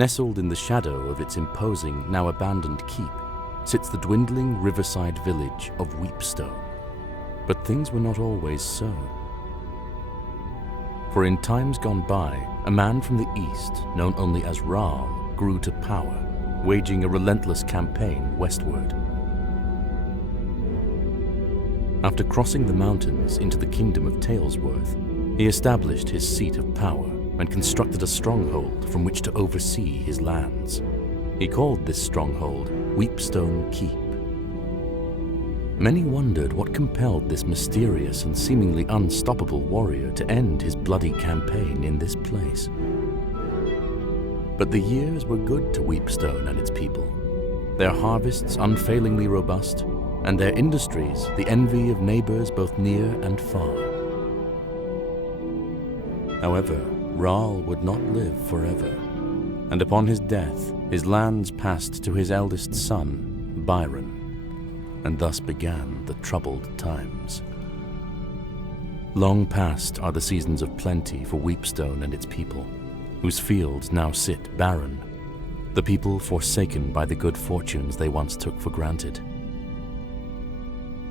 Nestled in the shadow of its imposing, now abandoned keep, sits the dwindling riverside village of Weepstone. But things were not always so. For in times gone by, a man from the east, known only as Raal, grew to power, waging a relentless campaign westward. After crossing the mountains into the kingdom of Talesworth, he established his seat of power and constructed a stronghold from which to oversee his lands. He called this stronghold Weepstone Keep. Many wondered what compelled this mysterious and seemingly unstoppable warrior to end his bloody campaign in this place. But the years were good to Weepstone and its people, their harvests unfailingly robust, and their industries the envy of neighbors both near and far. However, Raal would not live forever, and upon his death, his lands passed to his eldest son, Byron, and thus began the troubled times. Long past are the seasons of plenty for Weepstone and its people, whose fields now sit barren, the people forsaken by the good fortunes they once took for granted.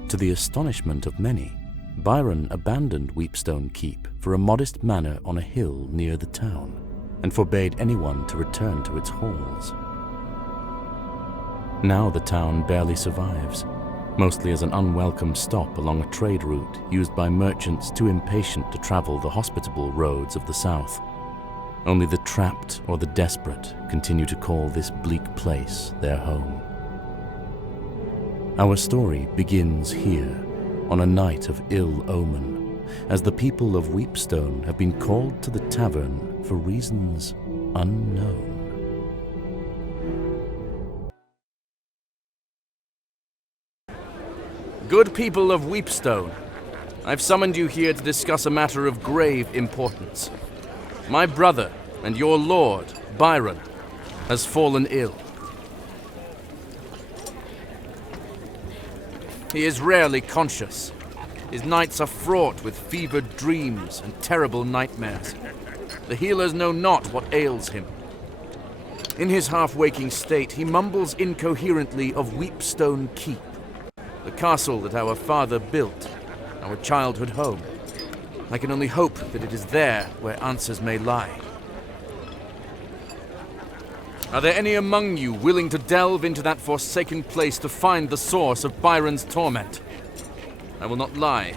To the astonishment of many, Byron abandoned Weepstone Keep for a modest manor on a hill near the town, and forbade anyone to return to its halls. Now the town barely survives, mostly as an unwelcome stop along a trade route used by merchants too impatient to travel the hospitable roads of the south. Only the trapped or the desperate continue to call this bleak place their home. Our story begins here, on a night of ill omen, as the people of Weepstone have been called to the tavern for reasons unknown. Good people of Weepstone, I've summoned you here to discuss a matter of grave importance. My brother and your lord, Byron, has fallen ill. He is rarely conscious. His nights are fraught with fevered dreams and terrible nightmares. The healers know not what ails him. In his half-waking state, he mumbles incoherently of Weepstone Keep, the castle that our father built, our childhood home. I can only hope that it is there where answers may lie. Are there any among you willing to delve into that forsaken place to find the source of Byron's torment? I will not lie.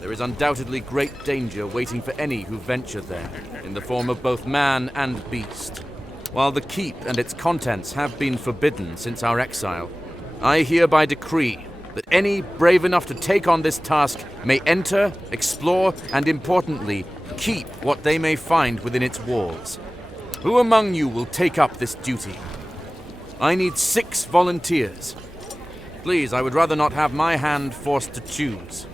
There is undoubtedly great danger waiting for any who venture there, in the form of both man and beast. While the keep and its contents have been forbidden since our exile, I hereby decree that any brave enough to take on this task may enter, explore, and importantly, keep what they may find within its walls. Who among you will take up this duty? I need 6 volunteers. Please, I would rather not have my hand forced to choose.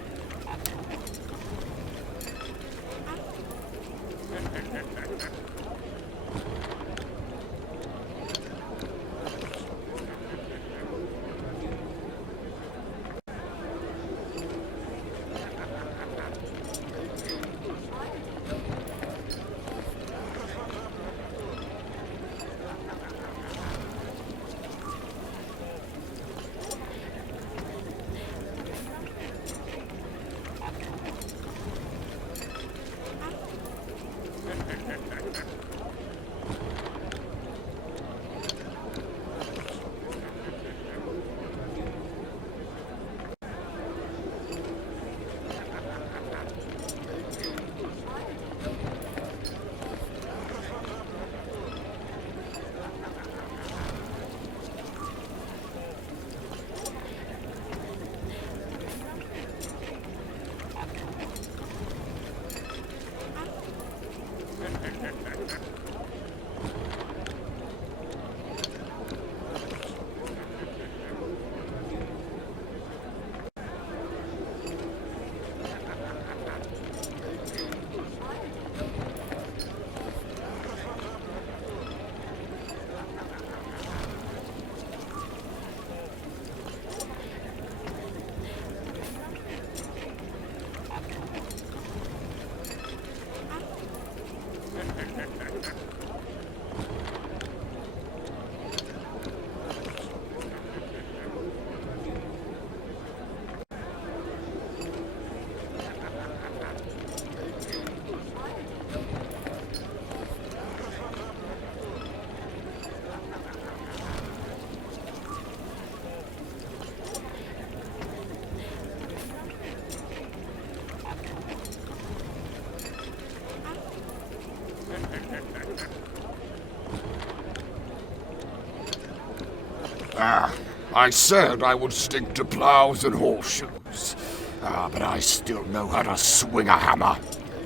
I said I would stick to plows and horseshoes. But I still know how to swing a hammer.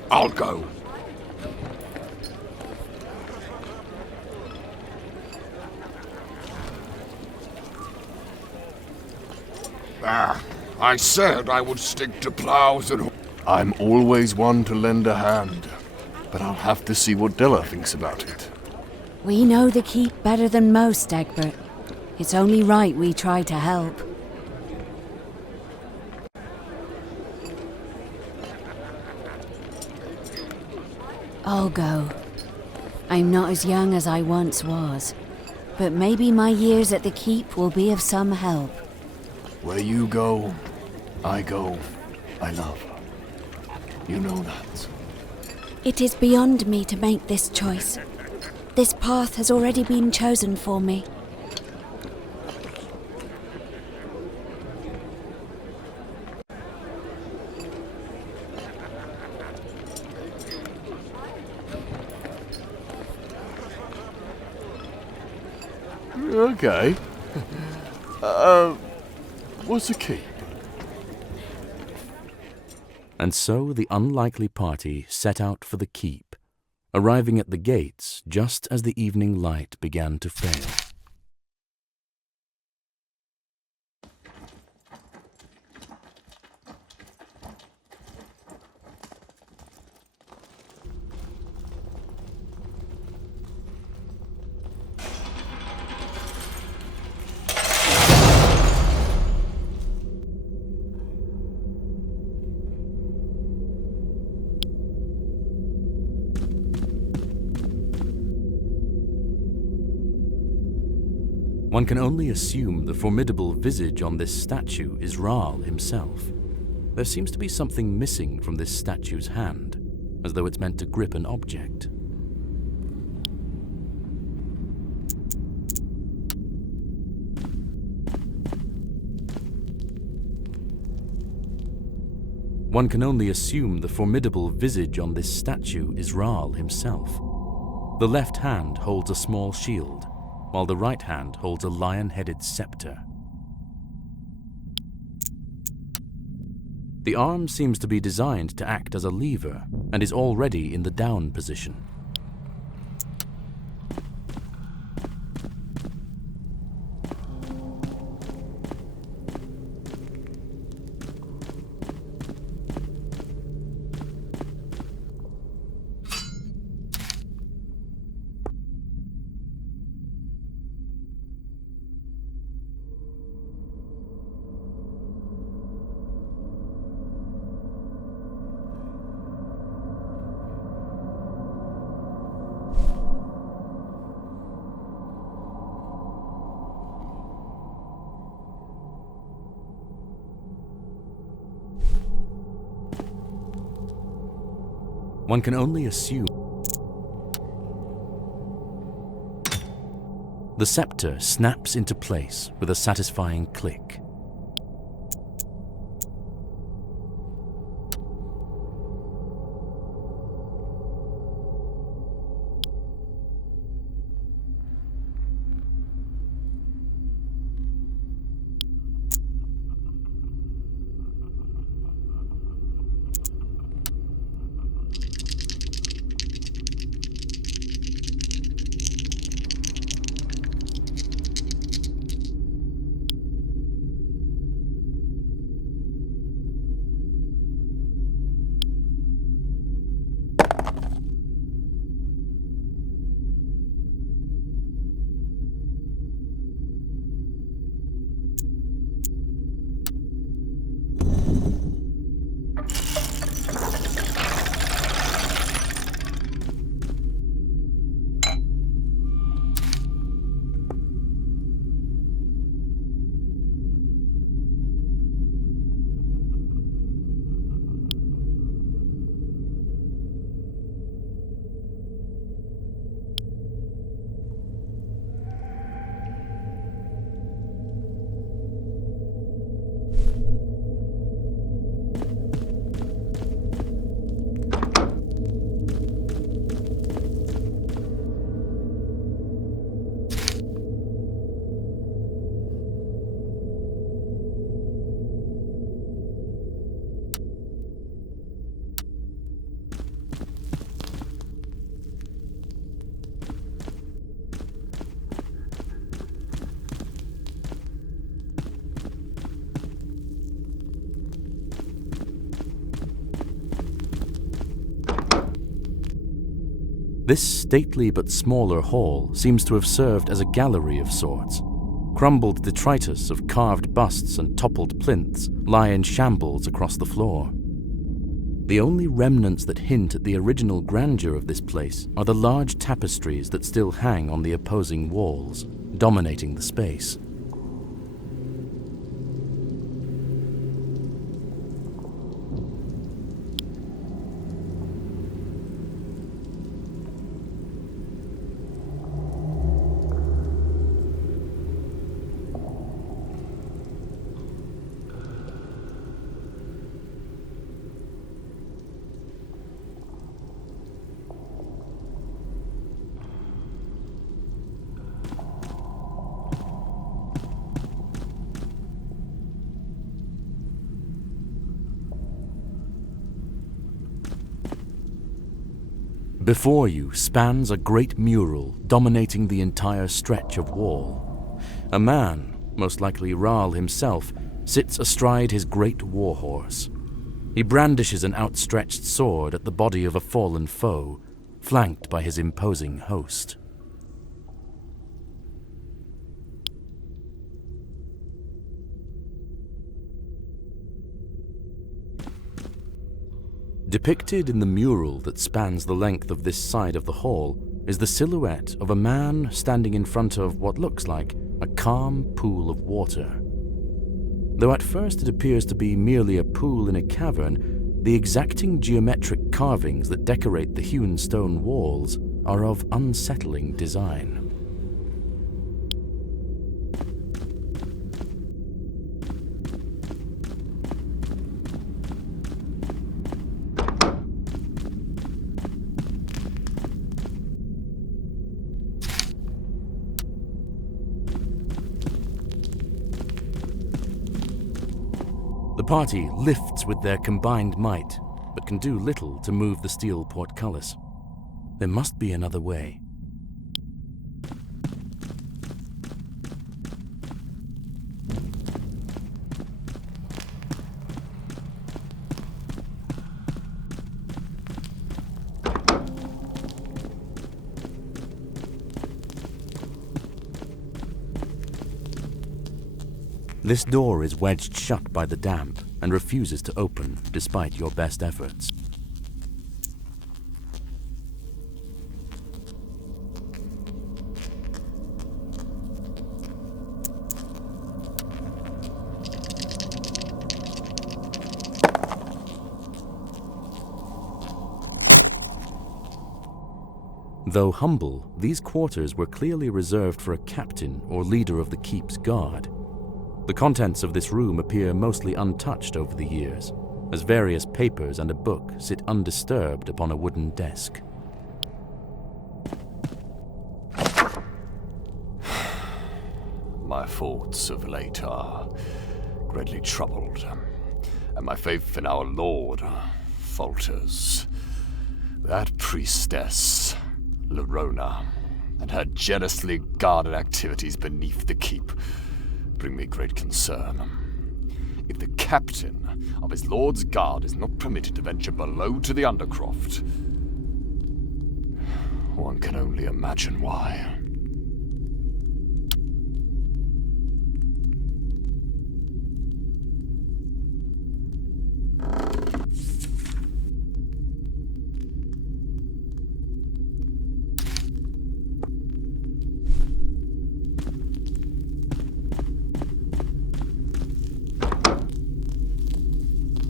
I'll go. I said I would stick to plows and... I'm always one to lend a hand, but I'll have to see what Della thinks about it. We know the keep better than most, Egbert. It's only right we try to help. I'll go. I'm not as young as I once was, but maybe my years at the keep will be of some help. Where you go, I go. I love. You know that. It is beyond me to make this choice. This path has already been chosen for me. Okay. What's the keep? And so the unlikely party set out for the keep, arriving at the gates just as the evening light began to fail. One can only assume the formidable visage on this statue is Rahl himself. There seems to be something missing from this statue's hand, as though it's meant to grip an object. One can only assume the formidable visage on this statue is Rahl himself. The left hand holds a small shield, while the right hand holds a lion-headed scepter. The arm seems to be designed to act as a lever and is already in the down position. One can only assume. The scepter snaps into place with a satisfying click. This stately but smaller hall seems to have served as a gallery of sorts. Crumbled detritus of carved busts and toppled plinths lie in shambles across the floor. The only remnants that hint at the original grandeur of this place are the large tapestries that still hang on the opposing walls, dominating the space. Before you spans a great mural dominating the entire stretch of wall. A man, most likely Rahl himself, sits astride his great warhorse. He brandishes an outstretched sword at the body of a fallen foe, flanked by his imposing host. Depicted in the mural that spans the length of this side of the hall is the silhouette of a man standing in front of what looks like a calm pool of water. Though at first it appears to be merely a pool in a cavern, the exacting geometric carvings that decorate the hewn stone walls are of unsettling design. The party lifts with their combined might, but can do little to move the steel portcullis. There must be another way. This door is wedged shut by the damp and refuses to open despite your best efforts. Though humble, these quarters were clearly reserved for a captain or leader of the keep's guard. The contents of this room appear mostly untouched over the years, as various papers and a book sit undisturbed upon a wooden desk. My thoughts of late are greatly troubled, and my faith in our Lord falters. That priestess, Lorona, and her jealously guarded activities beneath the keep bring me great concern. If the captain of his lord's guard is not permitted to venture below to the Undercroft, one can only imagine why.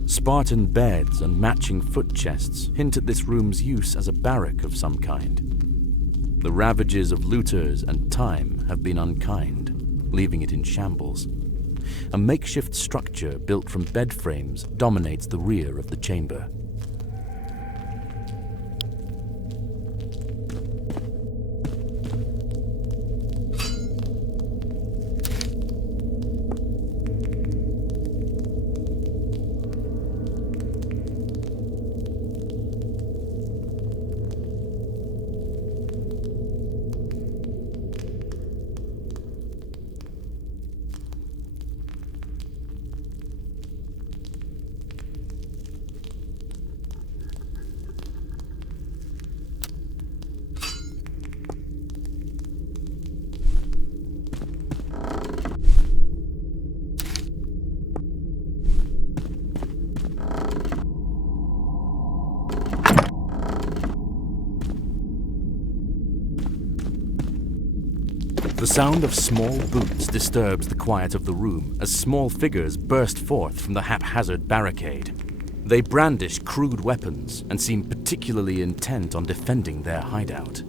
Spartan beds and matching foot chests hint at this room's use as a barrack of some kind. The ravages of looters and time have been unkind, leaving it in shambles. A makeshift structure built from bed frames dominates the rear of the chamber. The sound of small boots disturbs the quiet of the room as small figures burst forth from the haphazard barricade. They brandish crude weapons and seem particularly intent on defending their hideout.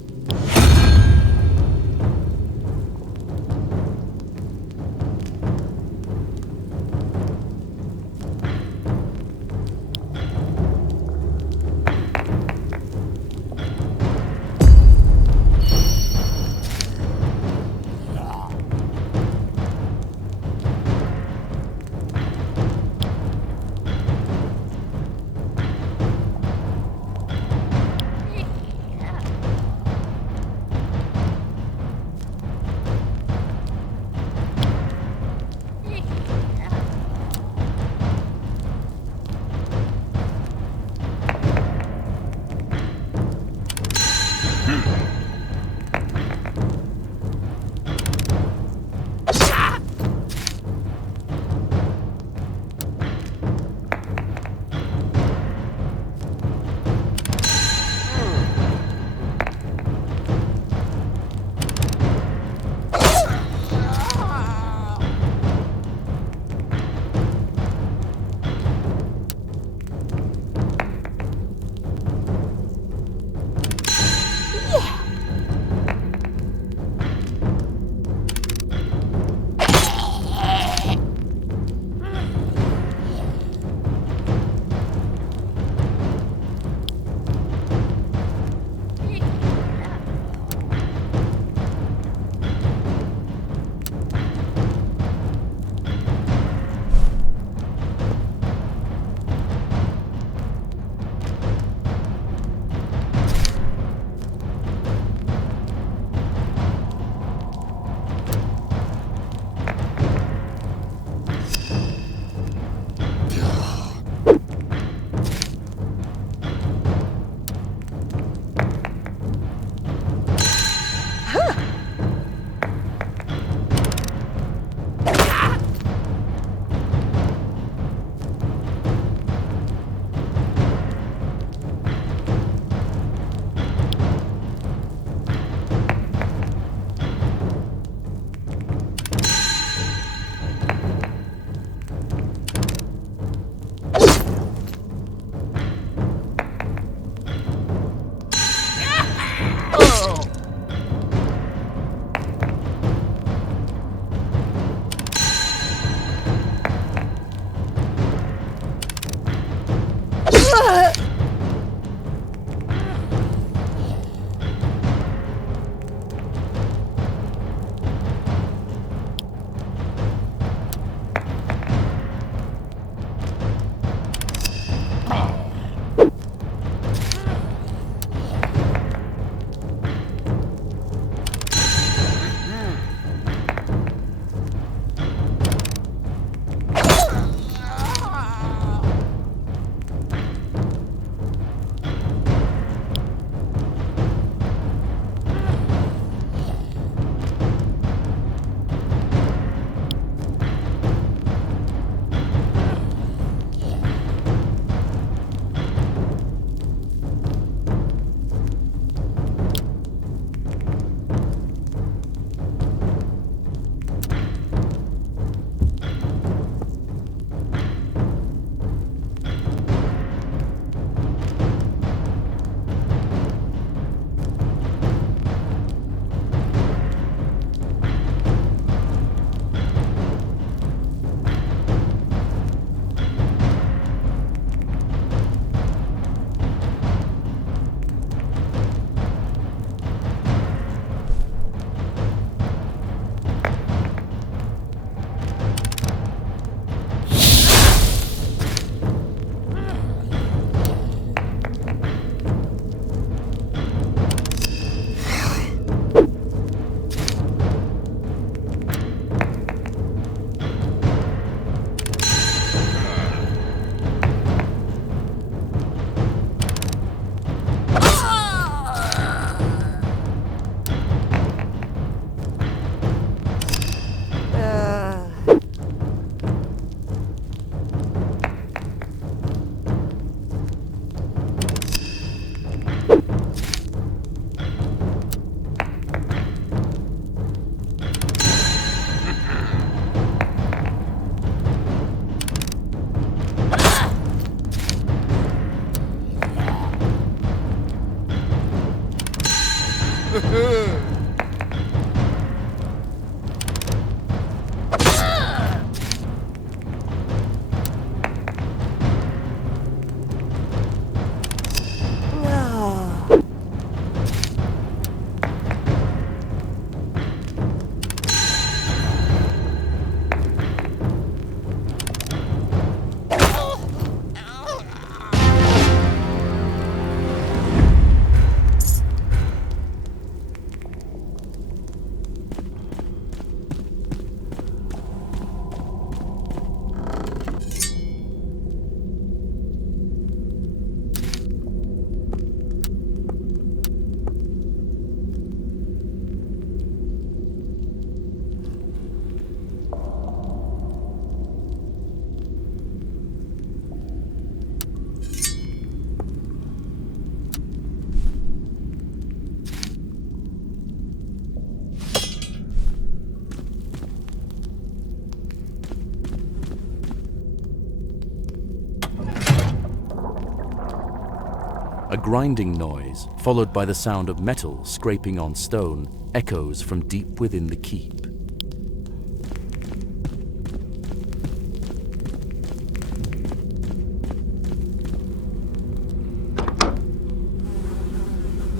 A grinding noise, followed by the sound of metal scraping on stone, echoes from deep within the keep.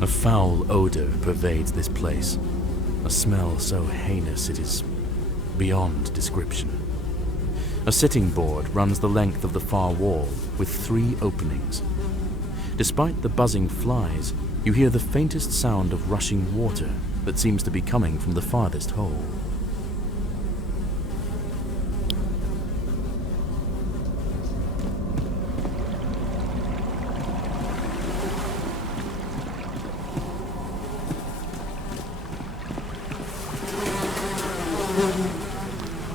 A foul odor pervades this place, a smell so heinous it is beyond description. A sitting board runs the length of the far wall, with 3 openings. Despite the buzzing flies, you hear the faintest sound of rushing water that seems to be coming from the farthest hole.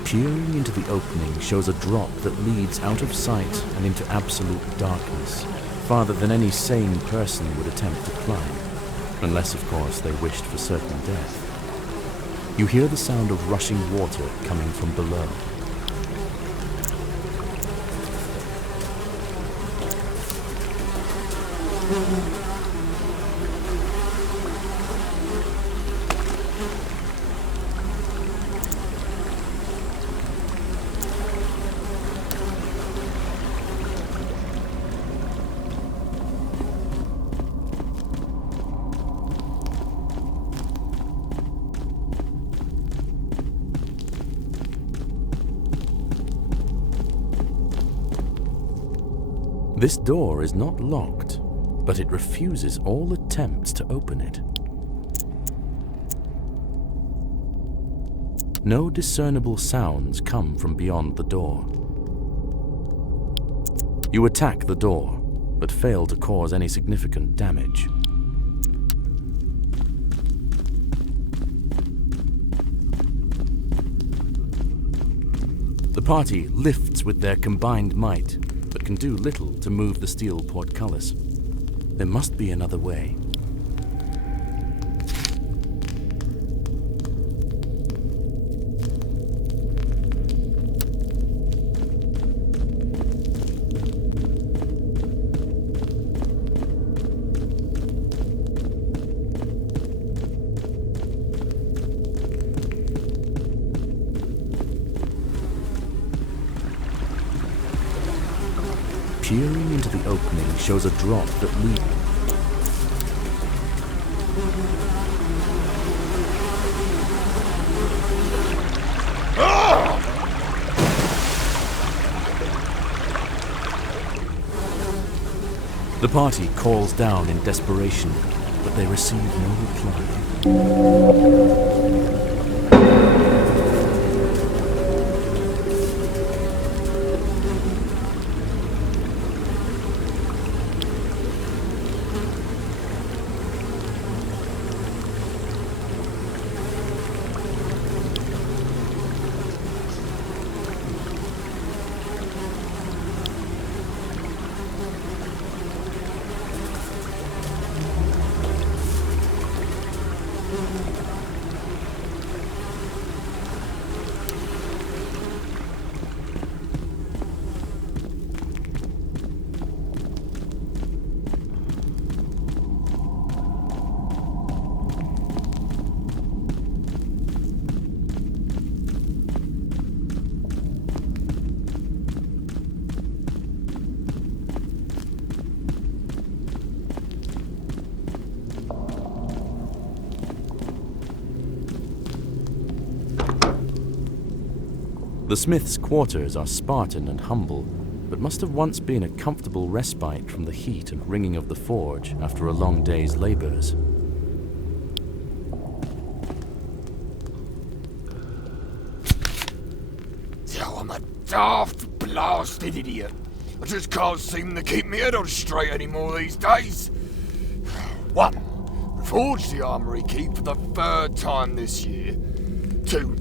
Peering into the opening shows a drop that leads out of sight and into absolute darkness, farther than any sane person would attempt to climb, unless, of course, they wished for certain death. You hear the sound of rushing water coming from below. This door is not locked, but it refuses all attempts to open it. No discernible sounds come from beyond the door. You attack the door, but fail to cause any significant damage. The party lifts with their combined might, but can do little to move the steel portcullis. There must be another way. Peering into the opening shows a drop that leads. The party calls down in desperation, but they receive no reply. The smith's quarters are Spartan and humble, but must have once been a comfortable respite from the heat and ringing of the forge after a long day's labors. Oh, I'm a daft, blasted idiot. I just can't seem to keep my head on straight anymore these days. 1. Forge the armory key for the 3rd time this year. 2.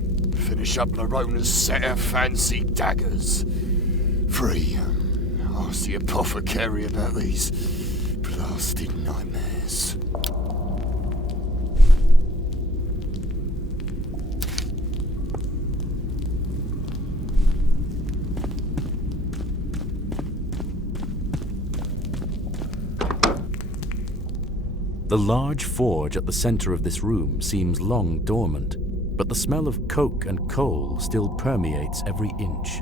Finish up Larona's set of fancy daggers. 3. Ask the apothecary about these blasted nightmares. The large forge at the center of this room seems long dormant, but the smell of coke and coal still permeates every inch.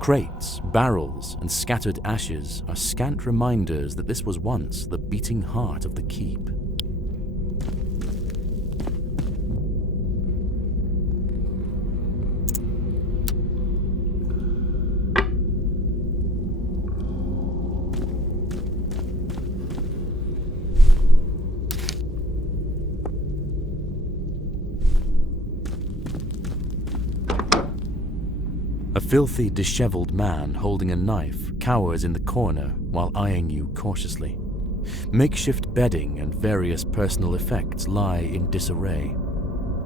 Crates, barrels, and scattered ashes are scant reminders that this was once the beating heart of the keep. A filthy, disheveled man holding a knife cowers in the corner while eyeing you cautiously. Makeshift bedding and various personal effects lie in disarray.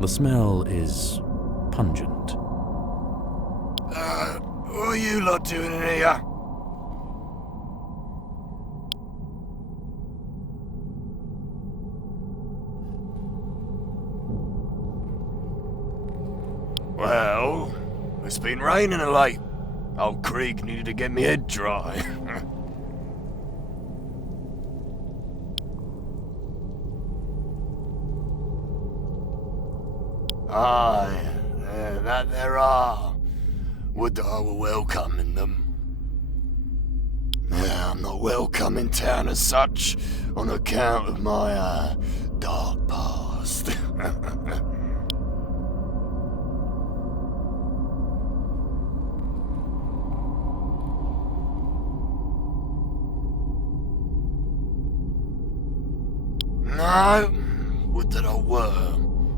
The smell is pungent. What are you lot doing in here? Well, it's been raining of late. Old Krieg needed to get me head dry. Aye, that there are. Would that I were welcome in them. I'm not welcome in town as such, on account of my, dark past. No, would that I were.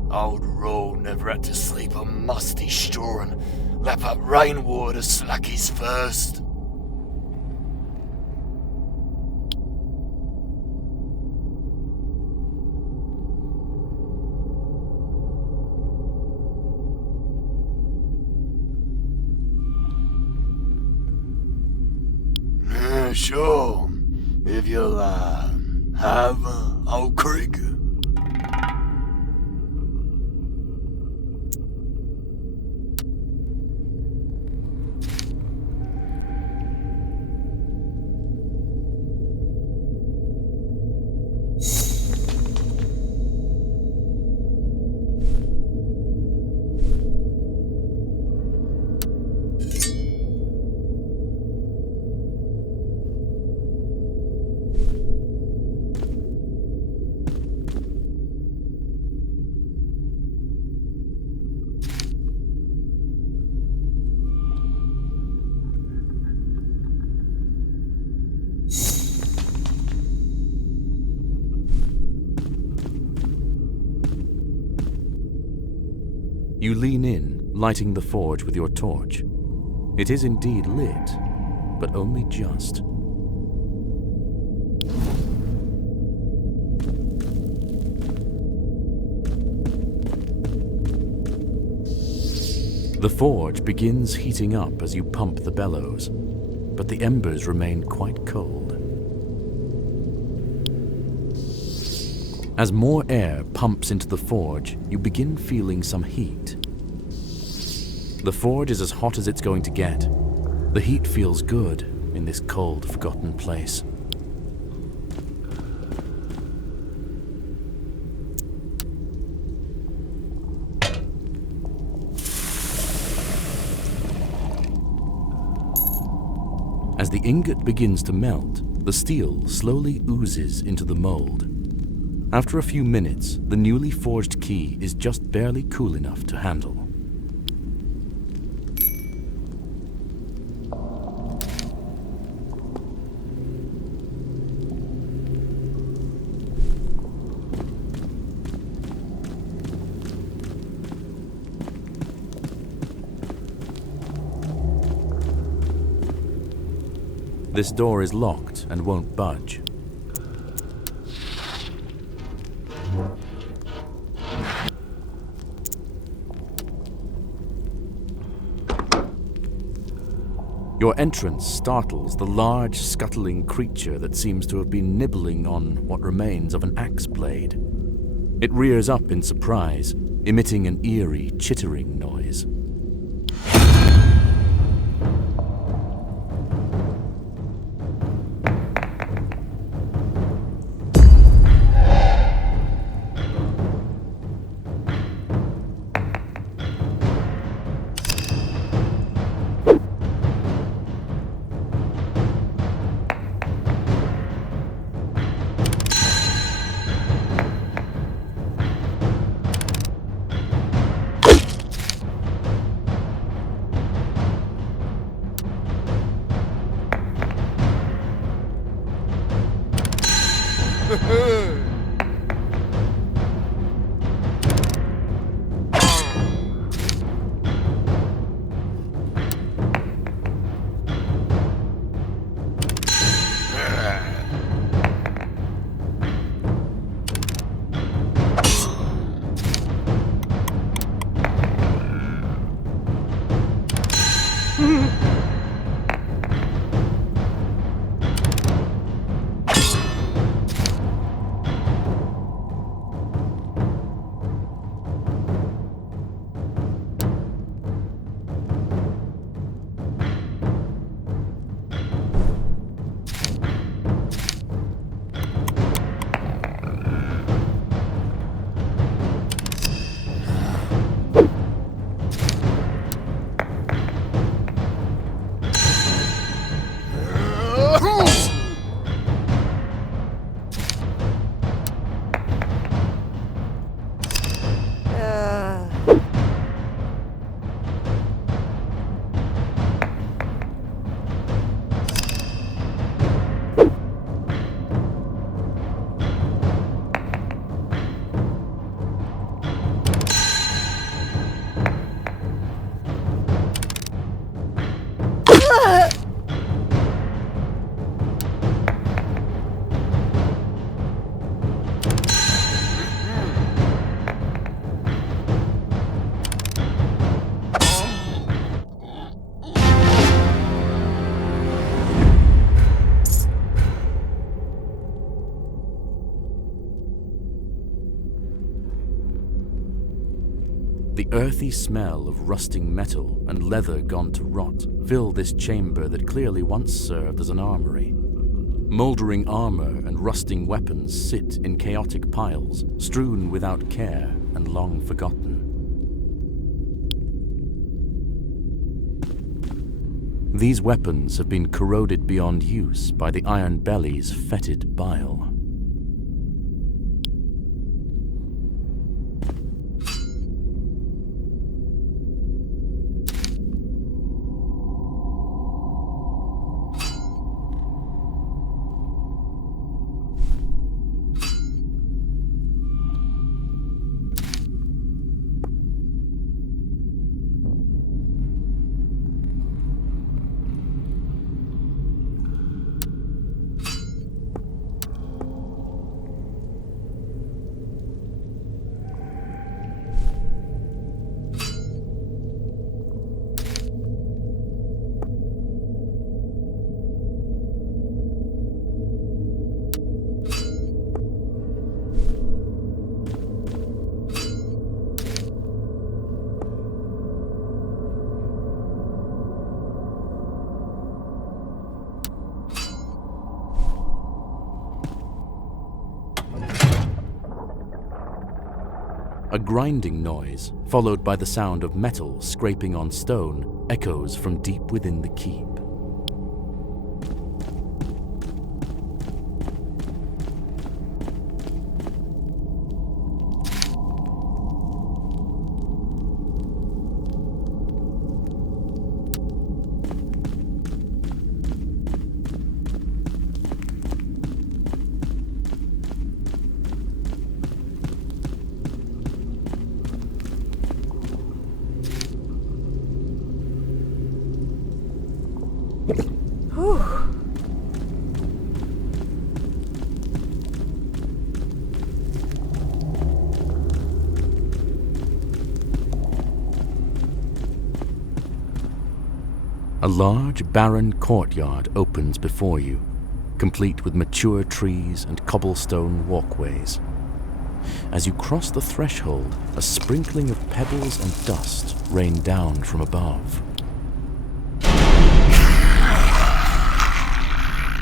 Old Raw never had to sleep on musty straw and lap up rainwater to slack his thirst. Sure, if you'll, have, old Krieg. You lean in, lighting the forge with your torch. It is indeed lit, but only just. The forge begins heating up as you pump the bellows, but the embers remain quite cold. As more air pumps into the forge, you begin feeling some heat. The forge is as hot as it's going to get. The heat feels good in this cold, forgotten place. As the ingot begins to melt, the steel slowly oozes into the mold. After a few minutes, the newly forged key is just barely cool enough to handle. This door is locked and won't budge. Your entrance startles the large, scuttling creature that seems to have been nibbling on what remains of an axe blade. It rears up in surprise, emitting an eerie, chittering noise. The earthy smell of rusting metal and leather gone to rot fill this chamber that clearly once served as an armory. Mouldering armor and rusting weapons sit in chaotic piles, strewn without care and long forgotten. These weapons have been corroded beyond use by the Iron Belly's fetid bile. A grinding noise, followed by the sound of metal scraping on stone, echoes from deep within the keep. A large, barren courtyard opens before you, complete with mature trees and cobblestone walkways. As you cross the threshold, a sprinkling of pebbles and dust rain down from above.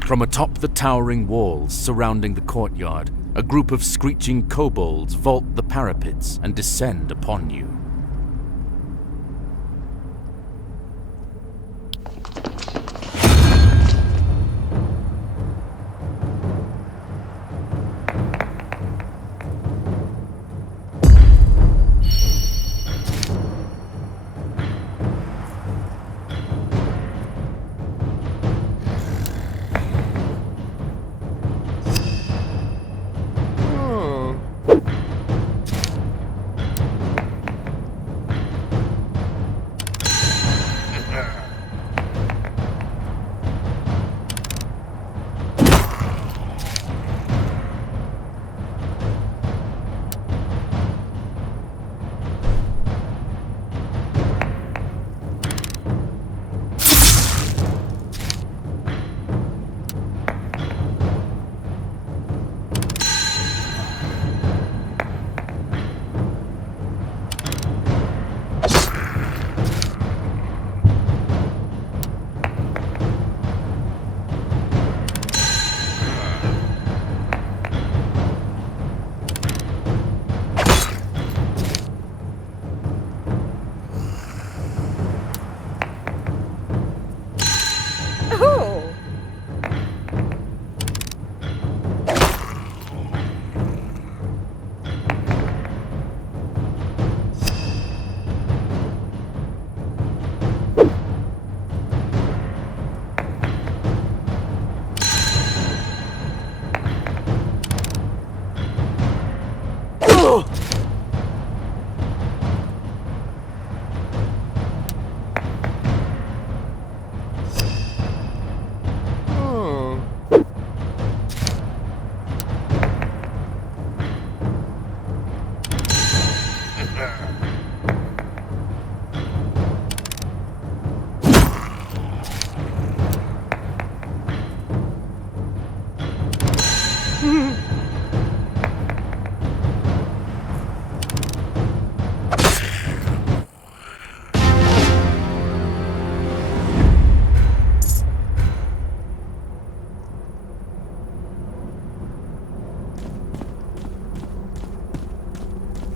From atop the towering walls surrounding the courtyard, a group of screeching kobolds vault the parapets and descend upon you.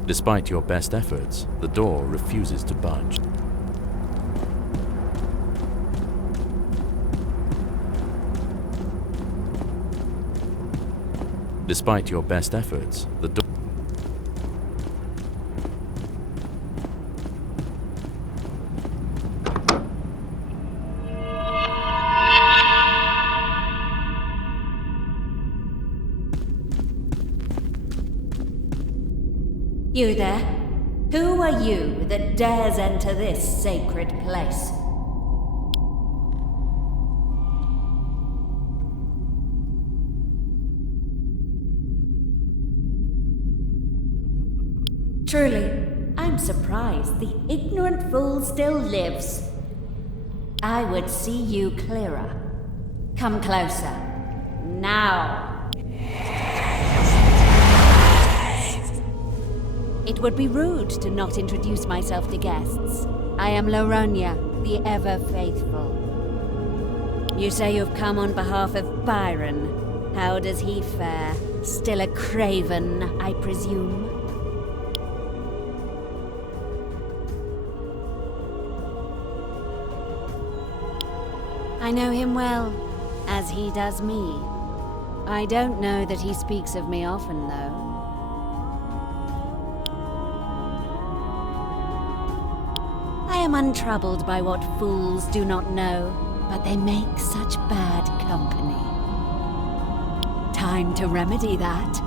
Despite your best efforts, the door refuses to budge. Despite your best efforts, the door... You there? Who are you that dares enter this sacred place? Truly, I'm surprised the ignorant fool still lives. I would see you clearer. Come closer. Now. It would be rude to not introduce myself to guests. I am Laronia, the ever-faithful. You say you've come on behalf of Byron. How does he fare? Still a craven, I presume? I know him well, as he does me. I don't know that he speaks of me often, though. I am untroubled by what fools do not know, but they make such bad company. Time to remedy that.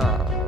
Oh.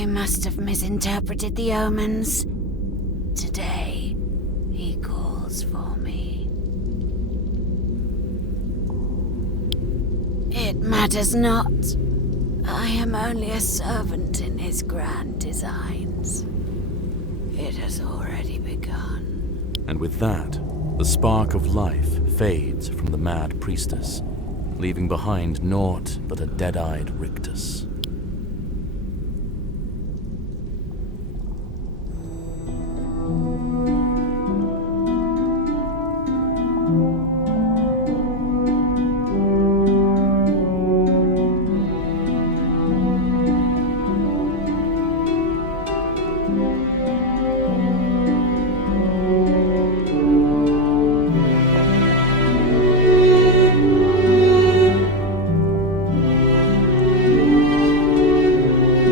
I must have misinterpreted the omens. Today, he calls for me. It matters not. I am only a servant in his grand designs. It has already begun. And with that, the spark of life fades from the mad priestess, leaving behind naught but a dead-eyed rictus.